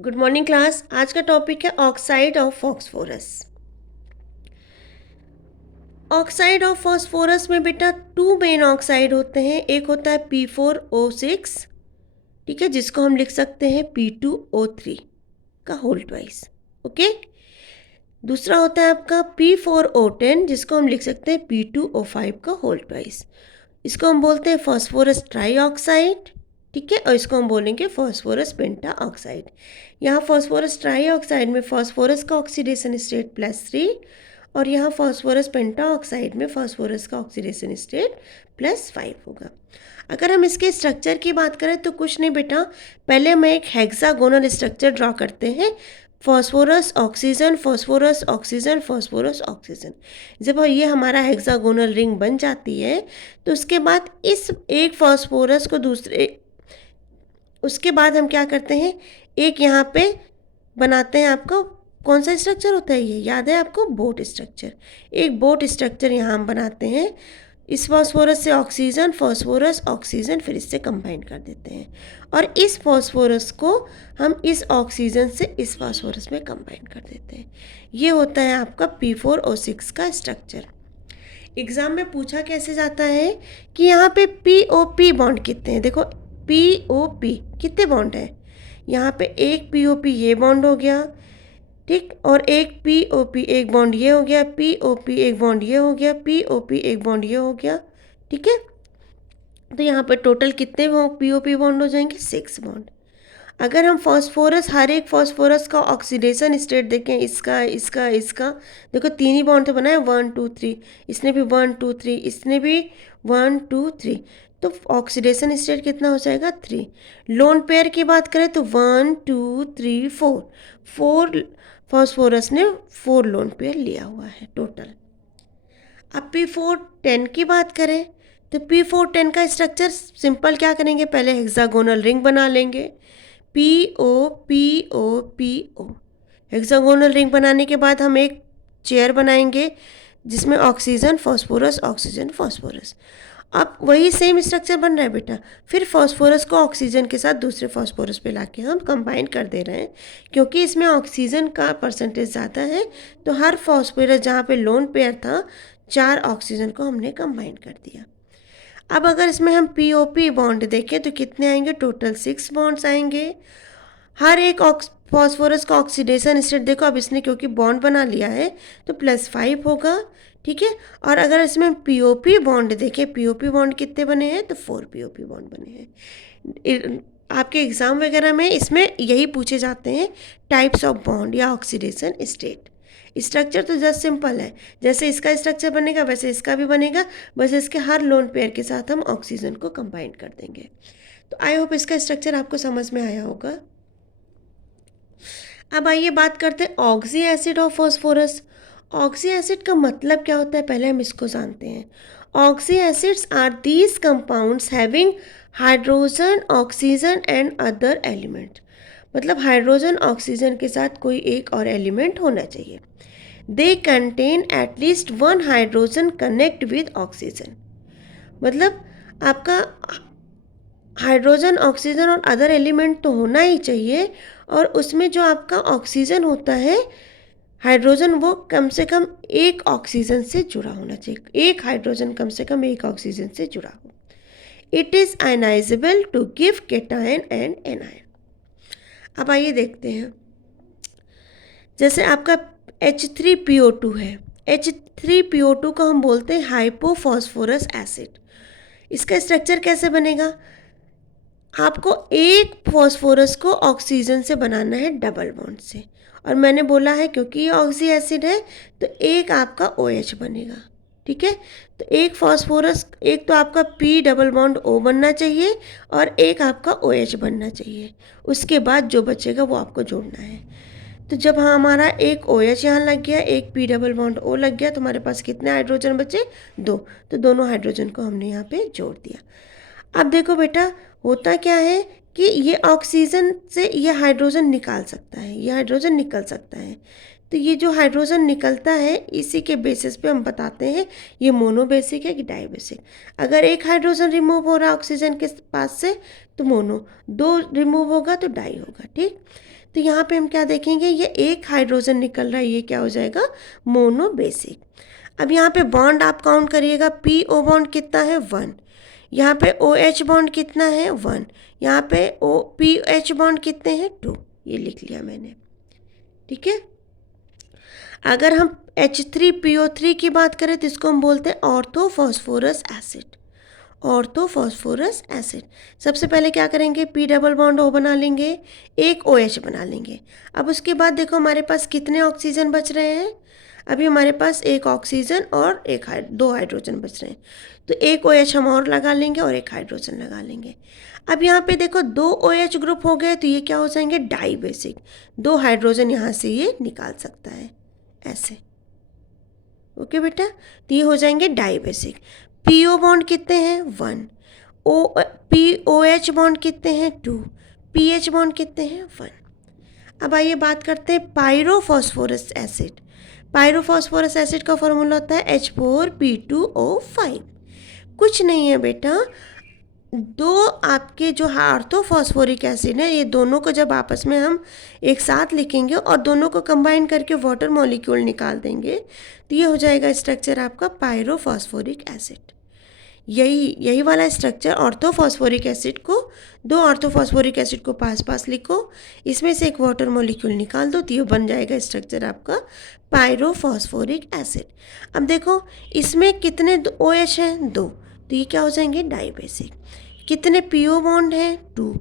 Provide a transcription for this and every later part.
Good morning class. आज का topic है oxide of phosphorus. Oxide of phosphorus में बेटा टू मेन ऑक्साइड होते हैं। एक होता है P4O6, ठीक है, जिसको हम लिख सकते हैं P2O3 का होल ट्वाइस। ओके। दूसरा होता है आपका P4O10, जिसको हम लिख सकते हैं P2O5 का होल ट्वाइस। इसको हम बोलते हैं फॉस्फोरस ट्राईऑक्साइड, ठीक है, और इसको हम बोलेंगे फॉस्फोरस पेंटा ऑक्साइड। यहाँ फॉस्फोरस ट्राईऑक्साइड में फॉस्फोरस का ऑक्सीडेशन स्टेट +3 और यहाँ फॉस्फोरस पेंटा ऑक्साइड में फॉस्फोरस का ऑक्सीडेशन स्टेट +5 होगा। अगर हम इसके स्ट्रक्चर की बात करें तो कुछ नहीं बेटा, पहले हम एक हेक्सागोनल स्ट्रक्चर ड्रॉ करते हैं। Phosphorus oxygen, phosphorus oxygen, phosphorus oxygen. जब ये हमारा हेक्सागोनल रिंग बन जाती है तो उसके बाद इस एक फॉस्फोरस को उसके बाद हम क्या करते हैं, एक यहाँ पे बनाते हैं। आपका कौन सा स्ट्रक्चर होता है ये याद है आपको? Boat structure. एक बोट स्ट्रक्चर यहाँ हम बनाते हैं। इस फॉस्फोरस से ऑक्सीजन, फॉस्फोरस ऑक्सीजन, फिर इससे कंबाइन कर देते हैं और इस फॉस्फोरस को हम इस ऑक्सीजन से इस फॉस्फोरस में कंबाइन कर देते हैं। ये होता है आपका P4O6 का स्ट्रक्चर। एग्ज़ाम में पूछा कैसे जाता है कि यहाँ पे POP बॉन्ड कितने हैं। देखो POP कितने बॉन्ड है, यहाँ पे एक POP ये बॉन्ड हो गया, ठीक, और एक POP एक बॉन्ड ये हो गया, POP एक बॉन्ड ये हो गया, POP एक बॉन्ड ये हो गया, ठीक है। तो यहाँ पर टोटल कितने POP बॉन्ड हो जाएंगे? 6 बॉन्ड। अगर हम फॉस्फोरस, हर एक फॉस्फोरस का ऑक्सीडेशन स्टेट देखें, इसका इसका इसका, देखो 3 ही बॉन्ड तो बनाए, 1 2 3, इसने भी 1 2 3, इसने भी 1 2 3, तो ऑक्सीडेशन स्टेट कितना हो जाएगा? 3। लोन पेयर की बात करें तो 1 2 3 4, 4 फॉस्फोरस ने 4 लोन पेयर लिया हुआ है टोटल। अब P410 की बात करें तो P410 का स्ट्रक्चर सिंपल क्या करेंगे, पहले हेक्सागोनल रिंग बना लेंगे, PO हेक्सागोनल रिंग बनाने के बाद हम एक चेयर बनाएंगे जिसमें ऑक्सीजन फॉस्फोरस ऑक्सीजन फॉस्फोरस। अब वही सेम स्ट्रक्चर बन रहा है बेटा, फिर फॉस्फोरस को ऑक्सीजन के साथ दूसरे फॉस्फोरस पे लाके हम कंबाइन कर दे रहे हैं। क्योंकि इसमें ऑक्सीजन का परसेंटेज ज़्यादा है तो हर फॉस्फोरस जहाँ पे लोन पेयर था 4 ऑक्सीजन को हमने कंबाइन कर दिया। अब अगर इसमें हम POP बॉन्ड देखें तो कितने आएंगे? टोटल 6 बॉन्ड्स आएंगे। हर एक फॉस्फोरस का ऑक्सीडेशन स्टेट देखो, अब इसने क्योंकि बॉन्ड बना लिया है तो +5 होगा, ठीक है। और अगर इसमें POP बॉन्ड देखें, POP बॉन्ड कितने बने हैं? तो 4 POP बॉन्ड बने हैं। आपके एग्ज़ाम वगैरह में इसमें यही पूछे जाते हैं, टाइप्स ऑफ बॉन्ड या ऑक्सीडेशन स्टेट। स्ट्रक्चर तो जस्ट सिंपल है, जैसे इसका स्ट्रक्चर बनेगा वैसे इसका भी बनेगा, बस इसके हर लोन पेयर के साथ हम ऑक्सीजन को कंबाइन कर देंगे। तो आई होप इसका स्ट्रक्चर आपको समझ में आया होगा। अब आइए बात करते हैं ऑक्सी एसिड और फॉस्फोरस। ऑक्सी एसिड का मतलब क्या होता है, पहले हम इसको जानते हैं। Oxy acids are these compounds having hydrogen, oxygen and other element. मतलब हाइड्रोजन ऑक्सीजन के साथ कोई एक और एलिमेंट होना चाहिए। They contain at least 1 hydrogen connect with oxygen. मतलब आपका हाइड्रोजन, ऑक्सीजन और अदर एलिमेंट तो होना ही चाहिए, और उसमें जो आपका ऑक्सीजन होता है, हाइड्रोजन, वो कम से कम एक ऑक्सीजन से जुड़ा होना चाहिए। एक हाइड्रोजन कम से कम एक ऑक्सीजन से जुड़ा हो। It is ionisable to give cation and anion. अब आइए देखते हैं, जैसे आपका H3PO2 है। H3PO2 को हम बोलते हैं हाइपोफॉस्फोरस एसिड। इसका स्ट्रक्चर कैसे बनेगा? आपको एक फॉस्फोरस को ऑक्सीजन से बनाना है डबल बॉन्ड से, और मैंने बोला है क्योंकि ये ऑक्सी एसिड है तो एक आपका OH बनेगा, ठीक है। तो एक फॉस्फोरस, एक तो आपका P डबल बॉन्ड O बनना चाहिए और एक आपका OH बनना चाहिए। उसके बाद जो बचेगा वो आपको जोड़ना है। तो जब हमारा एक OH यहाँ लग गया, एक P डबल बॉन्ड O लग गया, तो हमारे पास कितने हाइड्रोजन बचे? 2। तो दोनों हाइड्रोजन को हमने यहाँ पे जोड़ दिया। अब देखो बेटा, होता क्या है कि ये ऑक्सीजन से ये हाइड्रोजन निकाल सकता है, ये हाइड्रोजन निकल सकता है। तो ये जो हाइड्रोजन निकलता है इसी के बेसिस पे हम बताते हैं ये मोनोबेसिक है कि डाइबेसिक। अगर एक हाइड्रोजन रिमूव हो रहा है ऑक्सीजन के पास से तो मोनो, 2 रिमूव होगा तो डाई होगा, ठीक। तो यहाँ पे हम क्या देखेंगे, ये एक हाइड्रोजन निकल रहा है, ये क्या हो जाएगा, मोनो बेसिक। अब यहाँ पे बॉन्ड आप काउंट करिएगा, पी ओ बॉन्ड कितना है 1, यहाँ पे ओ एच बॉन्ड कितना है 1, यहाँ पे ओ पी एच बॉन्ड कितने हैं 2, ये लिख लिया मैंने, ठीक है। अगर हम H3PO3 की बात करें तो इसको हम बोलते हैं ऑर्थोफॉस्फोरस एसिड, ऑर्थोफॉस्फोरस एसिड। सबसे पहले क्या करेंगे, P डबल बॉन्ड O बना लेंगे, एक OH बना लेंगे। अब उसके बाद देखो हमारे पास कितने ऑक्सीजन बच रहे हैं, अभी हमारे पास एक ऑक्सीजन और दो हाइड्रोजन बच रहे हैं, तो एक OH हम और लगा लेंगे और एक हाइड्रोजन लगा लेंगे। अब यहाँ पे देखो दो OH ग्रुप हो गए, तो ये क्या हो जाएंगे, डाई बेसिक, दो हाइड्रोजन यहाँ से ये निकाल सकता है ऐसे, ओके बेटा, तो ये हो जाएंगे डाई बेसिक। पीओ बॉन्ड कितने हैं 1, O P O H bond कितने हैं 2, पी एच बॉन्ड कितने हैं 1। अब आइए बात करते हैं पायरोफॉस्फोरस एसिड। पायरोफॉस्फोरस एसिड का फॉर्मूला होता है H4P2O5। कुछ नहीं है बेटा, दो आपके जो ऑर्थोफॉस्फोरिक एसिड है, ये दोनों को जब आपस में हम एक साथ लिखेंगे और दोनों को कंबाइन करके वाटर मॉलिक्यूल निकाल देंगे, तो ये हो जाएगा स्ट्रक्चर आपका पायरोफॉस्फोरिक एसिड। यही वाला स्ट्रक्चर ऑर्थोफॉस्फोरिक एसिड को, दो ऑर्थोफॉस्फोरिक एसिड को पास पास लिखो, इसमें से एक वाटर मॉलिक्यूल निकाल दो, तो ये बन जाएगा स्ट्रक्चर आपका पायरोफॉस्फोरिक एसिड। अब देखो इसमें कितने OH हैं 2, तो ये क्या हो जाएंगे डाई बेसिक। कितने PO बॉन्ड हैं 2,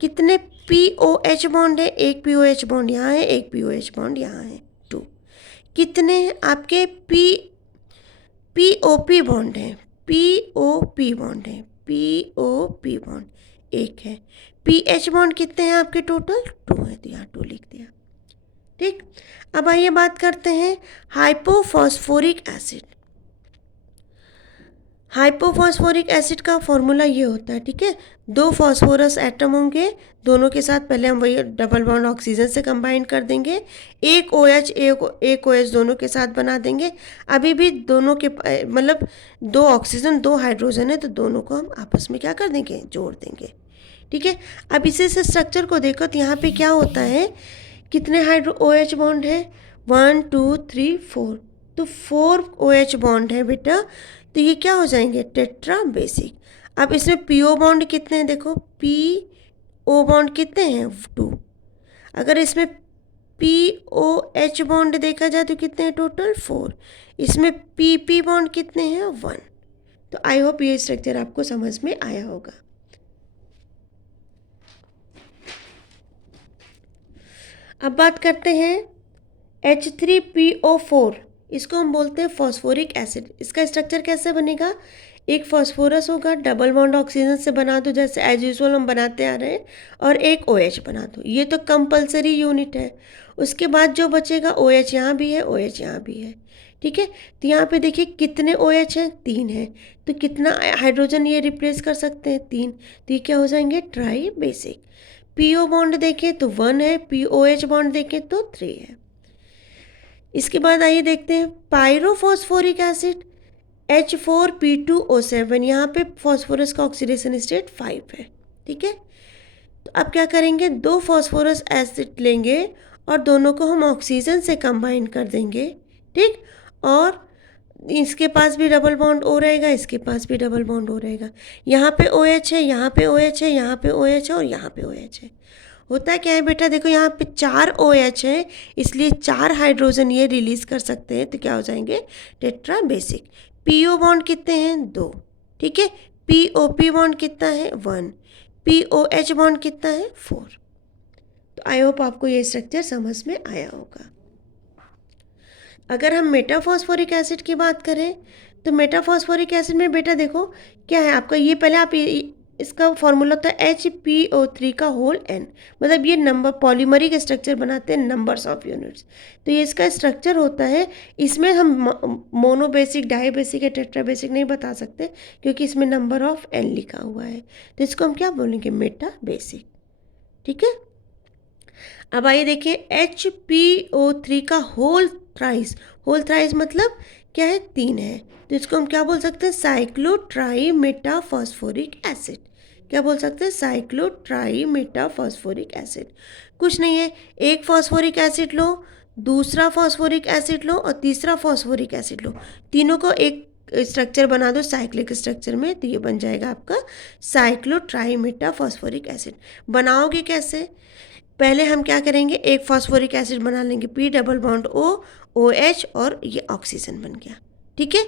कितने POH बॉन्ड है, एक POH बॉन्ड यहाँ है, एक POH बॉन्ड यहाँ है 2, कितने आपके POP बॉन्ड हैं, POP बॉन्ड है, POP बॉन्ड एक है, PH बॉन्ड कितने हैं आपके टोटल 2 है, तो यहाँ 2 लिख दिया, ठीक। अब आइए बात करते हैं हाइपोफॉस्फोरिक एसिड। हाइपोफॉस्फोरिक एसिड का फॉर्मूला ये होता है, ठीक है, दो फॉस्फोरस एटम होंगे, दोनों के साथ पहले हम वही डबल बॉन्ड ऑक्सीजन से कंबाइन कर देंगे, एक OH एक OH दोनों के साथ बना देंगे। अभी भी दोनों के मतलब दो ऑक्सीजन दो हाइड्रोजन है, तो दोनों को हम आपस में क्या कर देंगे, जोड़ देंगे, ठीक है। अब इसी से स्ट्रक्चर को देखो, तो यहाँ पे क्या होता है, कितने OH बॉन्ड है 1 2 3 4, तो 4 OH बॉन्ड है बेटा, तो ये क्या हो जाएंगे टेट्रा बेसिक। अब इसमें PO बॉन्ड कितने हैं, देखो PO बॉन्ड कितने हैं 2, अगर इसमें POH बॉन्ड देखा जाए तो कितने हैं टोटल 4, इसमें PP बॉन्ड कितने हैं 1। तो आई होप ये स्ट्रक्चर आपको समझ में आया होगा। अब बात करते हैं H3PO4, इसको हम बोलते हैं फॉस्फोरिक एसिड। इसका स्ट्रक्चर कैसे बनेगा, एक फॉस्फोरस होगा, डबल बॉन्ड ऑक्सीजन से बना दो जैसे एज यूजुअल हम बनाते आ रहे हैं, और एक OH बना दो, ये तो कंपलसरी यूनिट है। उसके बाद जो बचेगा OH यहाँ भी है, OH यहाँ भी है, ठीक है। तो यहाँ पे देखिए कितने OH हैं 3 हैं, तो कितना हाइड्रोजन ये रिप्लेस कर सकते हैं 3, तो ये क्या हो जाएंगे ट्राई बेसिक। PO बॉन्ड देखें तो 1 है, POH बॉन्ड देखें तो 3 है। इसके बाद आइए देखते हैं पायरोफॉस्फोरिक एसिड H4P2O7, यहाँ पे फॉस्फोरस का ऑक्सीडेशन स्टेट 5 है, ठीक है। तो अब क्या करेंगे, दो फॉस्फोरस एसिड लेंगे और दोनों को हम ऑक्सीजन से कंबाइन कर देंगे, ठीक, और इसके पास भी डबल बॉन्ड O रहेगा, इसके पास भी डबल बॉन्ड O रहेगा, यहाँ पे OH है, यहाँ पे OH है, यहाँ पे OH है और यहाँ पे OH है। होता क्या है बेटा, देखो यहाँ पे 4 OH है, इसलिए 4 हाइड्रोजन ये रिलीज कर सकते हैं, तो क्या हो जाएंगे टेट्रा बेसिक। PO बॉन्ड कितने हैं 2, ठीक है, POP बॉन्ड कितना है 1, POH बॉन्ड कितना है 4। तो आई होप आपको ये स्ट्रक्चर समझ में आया होगा। अगर हम मेटाफॉस्फोरिक एसिड की बात करें, तो मेटाफॉस्फोरिक एसिड में बेटा देखो क्या है आपका, ये पहले आप इसका फॉर्मूला होता है HPO3 का होल n, मतलब ये नंबर पॉलीमरिक स्ट्रक्चर बनाते हैं नंबर्स ऑफ यूनिट्स, तो ये इसका स्ट्रक्चर होता है। इसमें हम मोनो बेसिक, डाई बेसिक या टेट्रा बेसिक नहीं बता सकते क्योंकि इसमें नंबर ऑफ n लिखा हुआ है, तो इसको हम क्या बोलेंगे मेटा बेसिक, ठीक है। अब आइए देखिए HPO3 का होल थ्राइस, होल थ्राइस मतलब क्या है 3 है, तो इसको हम क्या बोल सकते हैं साइक्लोट्राई मेटाफॉस्फोरिक एसिड, क्या बोल सकते हैं, साइक्लोट्राईमेटाफॉस्फोरिक एसिड। कुछ नहीं है, एक फॉस्फोरिक एसिड लो, दूसरा फॉस्फोरिक एसिड लो और तीसरा फॉस्फोरिक एसिड लो, तीनों को एक स्ट्रक्चर बना दो साइक्लिक स्ट्रक्चर में, तो ये बन जाएगा आपका साइक्लोट्राईमेटाफॉस्फोरिक एसिड। बनाओगे कैसे, पहले हम क्या करेंगे, एक फॉस्फोरिक एसिड बना लेंगे, P double bond O, O H, और ये ऑक्सीजन बन गया। ठीक है,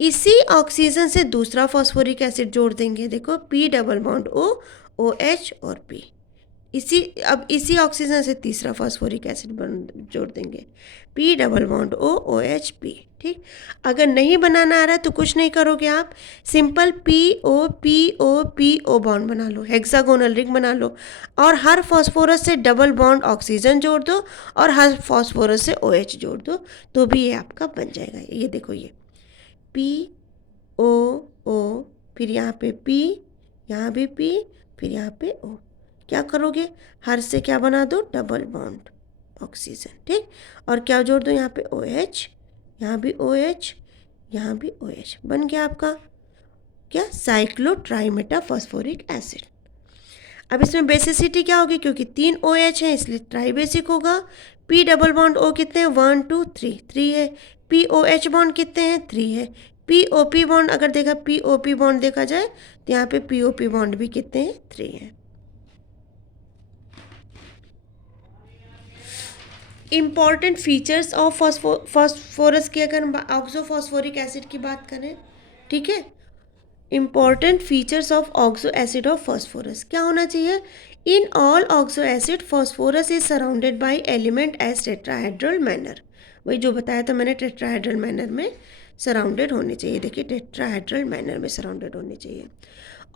इसी ऑक्सीजन से दूसरा फॉस्फोरिक एसिड जोड़ देंगे, देखो P double bond O, O H और पी। इसी ऑक्सीजन से तीसरा फॉस्फोरिक एसिड जोड़ देंगे, P double bond O, O H P. ठीक, अगर नहीं बनाना आ रहा है तो कुछ नहीं करोगे आप, simple P O P O bond बना लो, हेक्सागोनल रिंग बना लो, और हर फॉस्फोरस से डबल बॉन्ड ऑक्सीजन जोड़ दो और हर फॉस्फोरस से ओ एच जोड़ दो, तो भी ये आपका बन जाएगा। ये देखो, ये पी ओ ओ, फिर यहाँ पे पी, यहाँ भी पी, फिर यहाँ पे ओ। क्या करोगे, हर से क्या बना दो, डबल बॉन्ड ऑक्सीजन। ठीक, और क्या जोड़ दो यहाँ पे ओ एच, यहाँ भी ओ एच, यहाँ भी ओ एच, बन गया आपका क्या, साइक्लोट्राईमेटाफॉस्फोरिक एसिड। अब इसमें बेसिसिटी क्या होगी, क्योंकि 3 ओ एच है इसलिए ट्राई बेसिक होगा। पी डबल बॉन्ड ओ कितने हैं, 1 2 3, 3 है। पी ओ एच बॉन्ड कितने हैं, 3 है। पी ओ पी बॉन्ड अगर देखा, पी ओ पी बॉन्ड देखा जाए तो यहाँ पे पी ओ पी बॉन्ड भी कितने हैं, 3 है। इम्पॉर्टेंट फीचर्स ऑफ फॉस्फोरस की अगर ऑक्सोफॉस्फोरिक एसिड की बात करें, ठीक है, important features of oxo acid of phosphorus क्या होना चाहिए, in all oxo acid phosphorus is surrounded by element as tetrahedral manner. वही जो बताया था मैंने, टेट्राहेड्रल मैनर में सराउंडेड होने चाहिए, देखिए टेट्राहेड्रल मैनर में सराउंडेड होने चाहिए।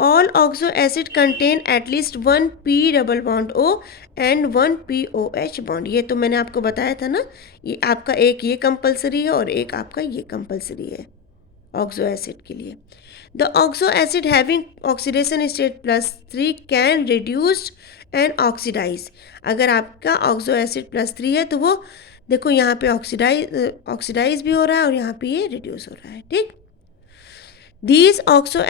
All oxo acid contain at least 1 P double bond O and 1 P O H bond. ये तो मैंने आपको बताया था ना, ये आपका एक ये कंपलसरी है और एक आपका ये कंपलसरी है ऑक्सो एसिड के लिए। The oxo acid having oxidation state +3 can reduced and oxidise. अगर आपका ऑक्सो एसिड +3 है तो वो देखो यहाँ पे ऑक्सीडाइज भी हो रहा है और यहाँ पे ये रिड्यूस हो रहा है। ठीक, These oxo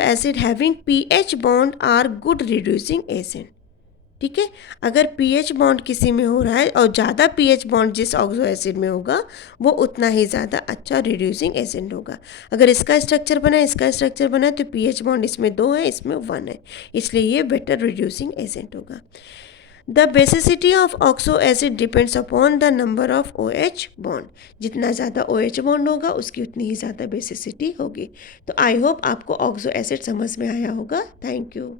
acid having pH bond are good reducing agent। ठीक है, अगर pH बॉन्ड किसी में हो रहा है और ज़्यादा pH बॉन्ड जिस ऑक्सो एसिड में होगा वो उतना ही ज़्यादा अच्छा रिड्यूसिंग एजेंट होगा। अगर इसका स्ट्रक्चर बना है, इसका स्ट्रक्चर बना है, तो pH बॉन्ड इसमें 2 है, इसमें 1 है, इसलिए ये बेटर रिड्यूसिंग एजेंट होगा। The basicity of oxo acid depends upon the number of OH bond. जितना ज़्यादा OH बॉन्ड होगा उसकी उतनी ही ज़्यादा बेसिसिटी होगी। तो आई होप आपको ऑक्सो एसिड समझ में आया होगा। Thank you.